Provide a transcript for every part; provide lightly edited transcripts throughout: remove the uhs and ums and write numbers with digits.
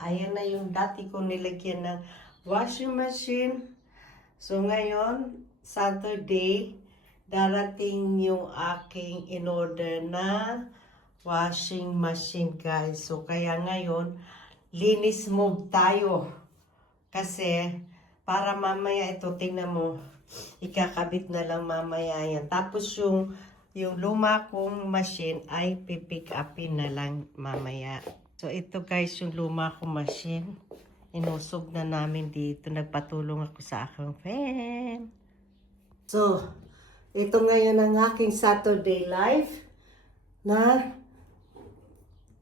ayan na yung dati ko nilagyan ng washing machine. So ngayon, Saturday, darating yung aking in-order na washing machine, guys. So kaya ngayon, linis mode tayo. Kasi para mamaya ito, tingnan mo, ikakabit na lang mamaya yan. Tapos yung luma kong machine ay pipick upin na lang mamaya. So ito guys, yung luma kong machine. Inusog na namin dito. Nagpatulong ako sa aking fan. So, ito ngayon ang aking Saturday life na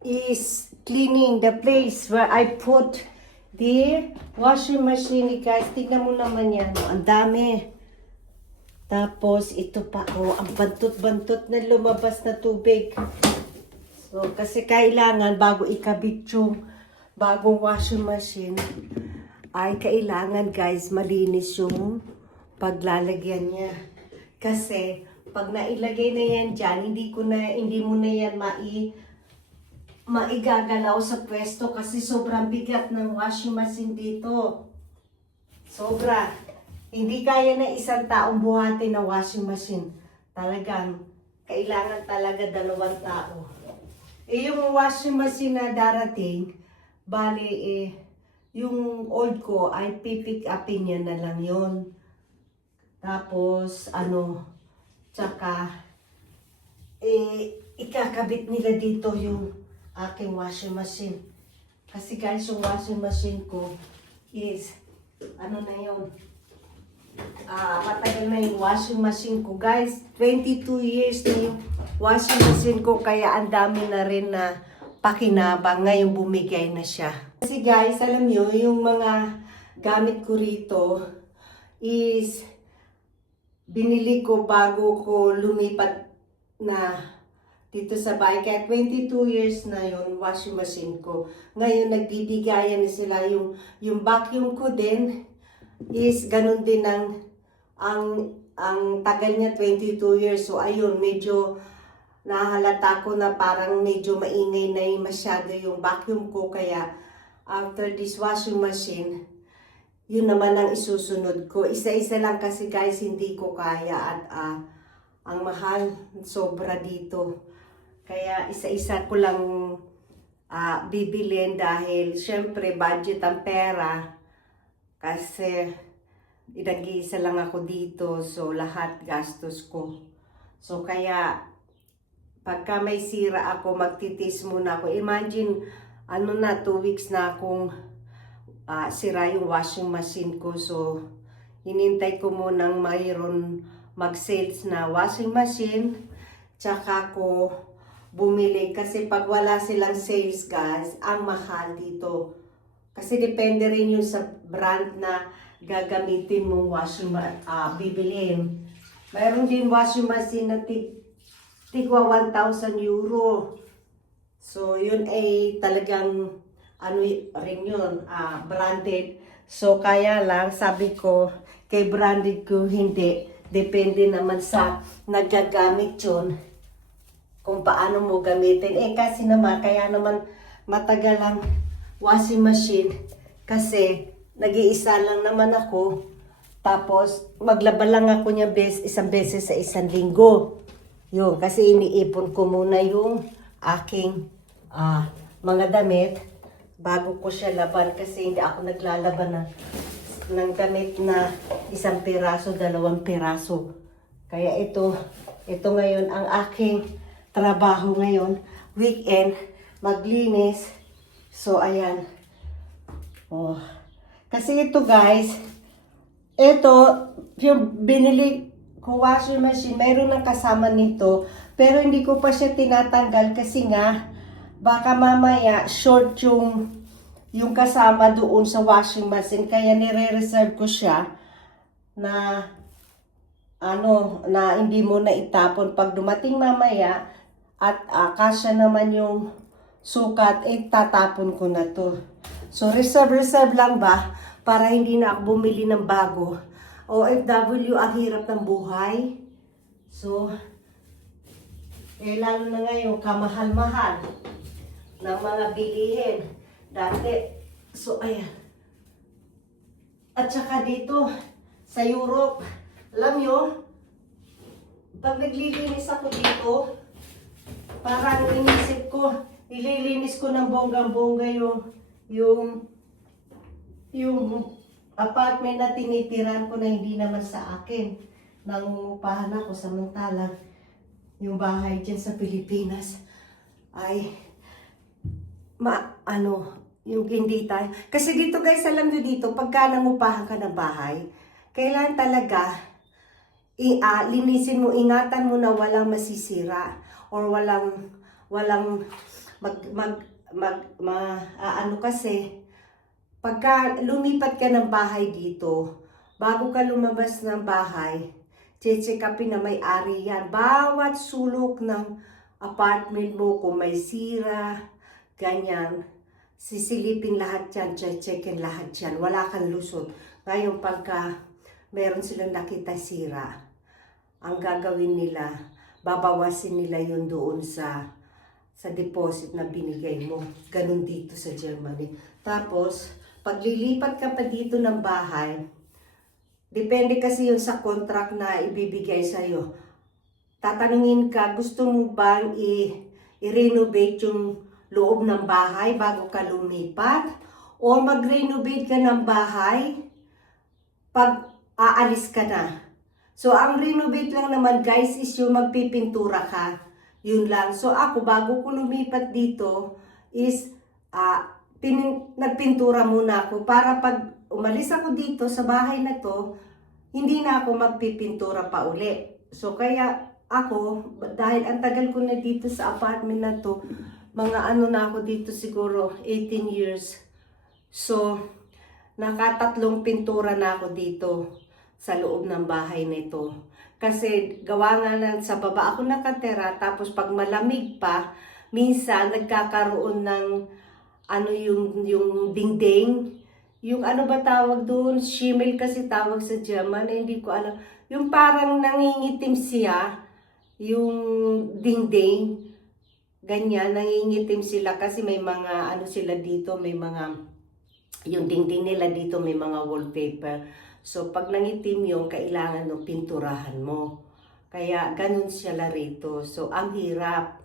is cleaning the place where I put the washing machine. Guys, tignan mo naman yan. Ang dami. Tapos, ito pa, ang bantot-bantot na lumabas na tubig. So, kasi kailangan bago ikabit yung bagong washing machine, ay kailangan guys, malinis yung paglalagyan niya. Kasi, pag nailagay na yan dyan, hindi mo na yan maigagalaw sa pwesto kasi sobrang bigat ng washing machine dito. Sobra. Hindi kaya na isang taong buhatin na washing machine. Talagang, kailangan talaga 2 tao. Yung washing machine na darating, bali yung old ko ay pipick upin niya na lang yon. Tapos, tsaka, ikakabit nila dito yung aking washing machine. Kasi guys, yung washing machine ko is, matagal na yung washing machine ko. Guys, 22 years na yung washing machine ko, kaya ang dami na rin na pakinabang. Ngayon bumigay na siya. Kasi guys, alam nyo, yung mga gamit ko rito is binili ko bago ko lumipat na dito sa bahay. Kaya 22 years na yung washing machine ko. Ngayon nagbibigayan na sila. Yung vacuum ko din is ganun din ang tagal niya, 22 years. So ayun, medyo nahalata ko na parang medyo maingay na masyado yung vacuum ko. Kaya after this washing machine, yun naman ang isusunod ko. Isa-isa lang kasi guys, hindi ko kaya at ang mahal, sobra dito. Kaya isa-isa ko lang bibilin dahil syempre budget ang pera. Kasi nag-iisa lang ako dito, so lahat gastos ko. So kaya pagka may sira ako, magtitis muna ako. Imagine, 2 weeks na akong sira yung washing machine ko. So, hinintay ko munang mayroon mag-sales na washing machine. Tsaka ko bumili. Kasi pag wala silang sales, guys, ang mahal dito. Kasi depende rin yun sa brand na gagamitin mong washing bibilin. Mayroon din washing machine na tigwa 1,000 euro. So, yun ay talagang, rin yun, branded. So, kaya lang, sabi ko, kay branded ko, hindi. Depende naman sa nagagamit yun, kung paano mo gamitin. Kasi naman, kaya naman matagal ang washing machine. Kasi, nag-iisa lang naman ako. Tapos, maglaba lang ako niya isang beses sa isang linggo. Yun, kasi iniipon ko muna yung aking mga damit bago ko siya laban. Kasi hindi ako naglalaban ng damit na 1 piraso, 2 piraso. Kaya ito ngayon ang aking trabaho ngayon. Weekend, maglinis. So, ayan. Kasi ito guys, ito, yung binili ko washing machine, mayroon ng kasama nito, pero hindi ko pa siya tinatanggal kasi nga, baka mamaya short yung kasama doon sa washing machine, kaya nire-reserve ko siya na na hindi mo na itapon pag dumating mamaya at kasya naman yung sukat, tatapon ko na to. So reserve lang ba para hindi na ako bumili ng bago. OFW, ang hirap ng buhay. So, lalo na ngayon, kamahal-mahal ng mga bilihin. Dati, So, ayan. At saka dito, sa Europe, alam nyo, pag naglilinis ako dito, parang inisip ko, ililinis ko ng bonggang-bongga yung apartment na tinitiran ko na hindi naman sa akin. Nangungupahan ako samantalang yung bahay dyan sa Pilipinas ay yung hindi tayo. Kasi dito guys, alam nyo dito, pagka nangupahan ka ng bahay, kailangan talaga linisin mo, ingatan mo na walang masisira or walang kasi pagka lumipat ka ng bahay dito, bago ka lumabas ng bahay, check upin na may-ari yan. Bawat sulok ng apartment mo, kung may sira, ganyan, sisilipin lahat yan, checkin lahat yan. Wala kang lusot. Ngayon, pagka meron silang nakita sira, ang gagawin nila, babawasin nila yun doon sa deposit na binigay mo. Ganun dito sa Germany. Tapos, pag lilipat ka pa dito ng bahay, depende kasi yun sa contract na ibibigay sa'yo. Tatanungin ka, gusto mo bang i-renovate yung loob ng bahay bago ka lumipat? O mag-renovate ka ng bahay pag aalis ka na? So, ang renovate lang naman guys is yung magpipintura ka. Yun lang. So, ako bago ko lumipat dito is nagpintura muna ako para pag umalis ako dito sa bahay na to, hindi na ako magpipintura pa uli. So, kaya ako, dahil ang tagal ko na dito sa apartment na to, mga na ako dito siguro 18 years. So, nakatatlong pintura na ako dito sa loob ng bahay nito. Kasi gawa nga lang sa baba ako nakatera, tapos pag malamig pa, minsan nagkakaroon ng yung dingding. Yung ba tawag doon? Schimmel kasi tawag sa German, hindi ko alam. Yung parang nangingitim siya, yung dingding. Ganyan, nangingitim sila kasi may mga sila dito, may mga, yung dingding nila dito may mga wallpaper. So, pag nangitim yung kailangan pinturahan mo. Kaya, ganun siya rito. So, ang hirap.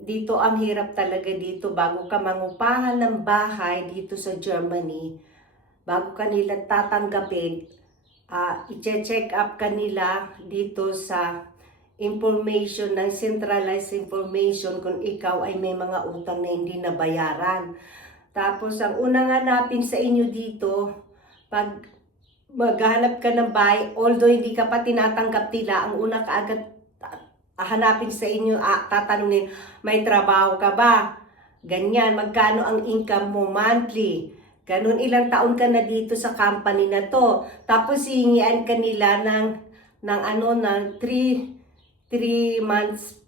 Dito, ang hirap talaga dito. Bago ka mangupahan ng bahay dito sa Germany, bago ka nila tatanggapin, i-check up ka nila dito sa information, ng centralized information kung ikaw ay may mga utang na hindi nabayaran. Tapos, ang unang hanapin sa inyo dito, pag maghahanap ka ng bahay, although hindi ka pa tinatanggap nila, ang una kaagad hanapin sa inyo, tatanungin, may trabaho ka ba? Ganyan, magkano ang income mo monthly? Ganun, ilang taon ka na dito sa company na to. Tapos hihingian ka nila ng 3 months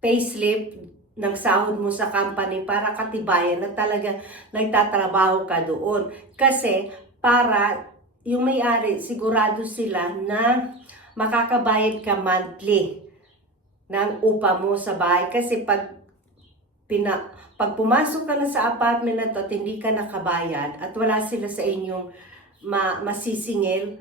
payslip ng sahod mo sa company para katibayan na talaga nagtatrabaho ka doon. Kasi para yung may-ari, sigurado sila na makakabayad ka monthly ng upa mo sa bahay. Kasi pag pumasok ka na sa apartment na to at hindi ka nakabayad at wala sila sa inyong masisingil,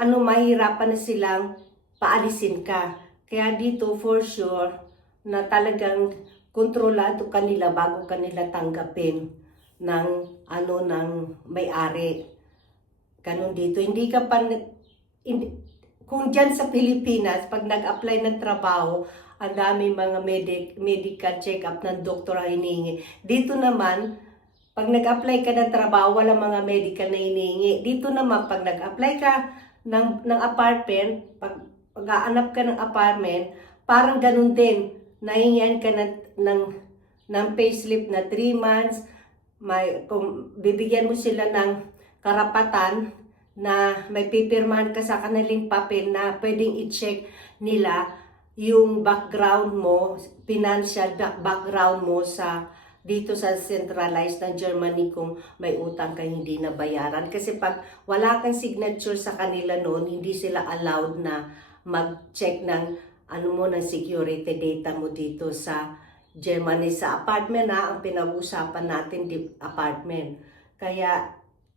mahirapan na silang paalisin ka. Kaya dito for sure na talagang kontrolado kanila bago kanila tanggapin ng may-ari. Ganun dito. Hindi ka pa, kung dyan sa Pilipinas, pag nag-apply ng trabaho, ang dami mga medical check-up ng doktor ang hinihingi. Dito naman, pag nag-apply ka ng trabaho, wala mga medical na hinihingi. Dito naman, pag nag-apply ka ng apartment, pag aanap ka ng apartment, parang ganun din. Nahingian ka ng payslip na 3 months, kung bibigyan mo sila ng karapatan na may pipirmahan ka sa kanilang papel na pwedeng i-check nila yung background mo, financial background mo dito sa centralized na Germany kung may utang ka hindi nabayaran. Kasi pag wala kang signature sa kanila noon, hindi sila allowed na mag-check ng ng security data mo dito sa Germany sa apartment ha. Ang pinag-usapan natin di apartment. Kaya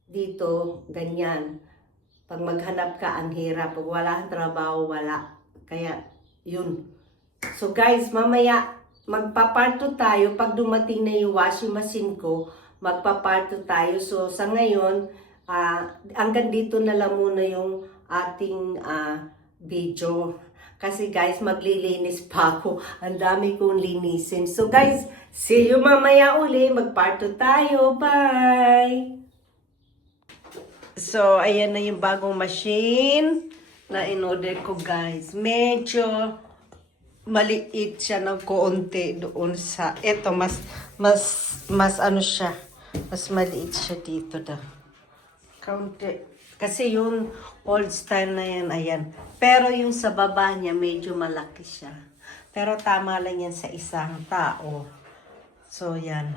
dito, ganyan. Pag maghanap ka, ang hirap. Pag wala kang trabaho, wala. Kaya, yun. So guys, mamaya, magpaparto tayo. Pag dumating na yung washing machine ko, magpaparto tayo. So, sa ngayon, hanggang dito na lang muna yung ating video. Kasi guys, maglilinis pa ako. Ang dami kong linisin. So guys, see you mamaya uli. Magparto tayo. Bye! So, ayan na yung bagong machine na in-order ko guys. Medyo maliit siya ng konti doon sa... Ito, mas ano siya. Mas maliit siya dito daw. Kaunti. Kasi yung old style na yan, ayan. Pero yung sa baba niya, medyo malaki siya. Pero tama lang yan sa isang tao. So, yan.